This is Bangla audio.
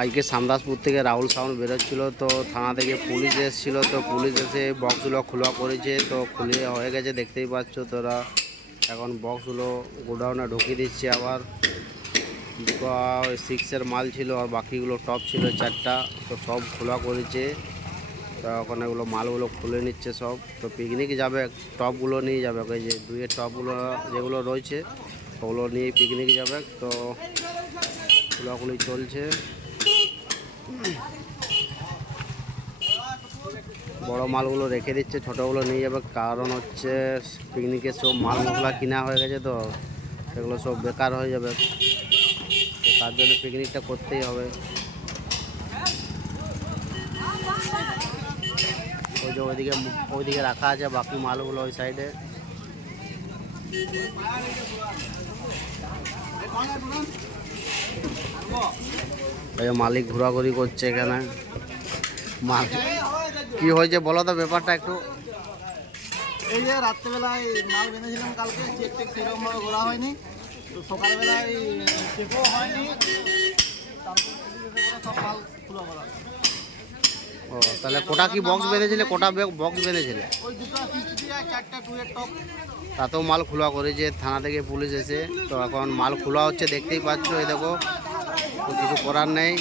আজকে সামদাসপুর থেকে রাহুল সাউন্ড বেরোচ্ছিল, তো থানা থেকে পুলিশ এসেছিল, তো পুলিশ এসে বক্সগুলো খোলা করেছে, তো খুলে হয়ে গেছে, দেখতেই পাচ্ছ তোরা। এখন বক্সগুলো গোডাউনে ঢুকিয়ে দিচ্ছে আবার। সিক্সের মাল ছিল আর বাকিগুলো টপ ছিল চারটা, তো সব খোলা করেছে। তো এখন এগুলো মালগুলো খুলে নিচ্ছে সব। তো পিকনিক যাবে টপগুলো নিয়ে যাবে ওই যে দুইয়ের টপগুলো যেগুলো রয়েছে, ওগুলো নিয়ে পিকনিক যাবে। তো খোলাখুলি চলছে। বড় মালগুলো রেখে দিচ্ছে, ছোটোগুলো নিয়ে যাবে। কারণ হচ্ছে পিকনিকের সব মাল মশলা কিনা হয়ে গেছে তো, সেগুলো সব বেকার হয়ে যাবে। তো তার জন্য পিকনিকটা করতেই হবে। ওই যে ওইদিকে ওইদিকে রাখা আছে বাকি মালগুলো ওই সাইডে। মালিক ঘোরাঘুরি করছে এখানে। মাল কি হয়েছে বলো তো ব্যাপারটা একটু। এই যে রাত্রেবেলায় মাল বেঁধেছিলাম কালকে চেক টেক সেরকম ভাবে ঘোরা হয়নি। তো সকালবেলায় চেকও হয়নি। সব মাল খুলে করা ও তাহলে কোটা কি বক্স বেঁধেছিলে? কোটা বক্স বেঁধেছিলে? তাতেও মাল খোলা করেছে থানা থেকে পুলিশ এসে। তো এখন মাল খোলা হচ্ছে দেখতেই পাচ্ছ এই দেখো। কিছু করার নেই।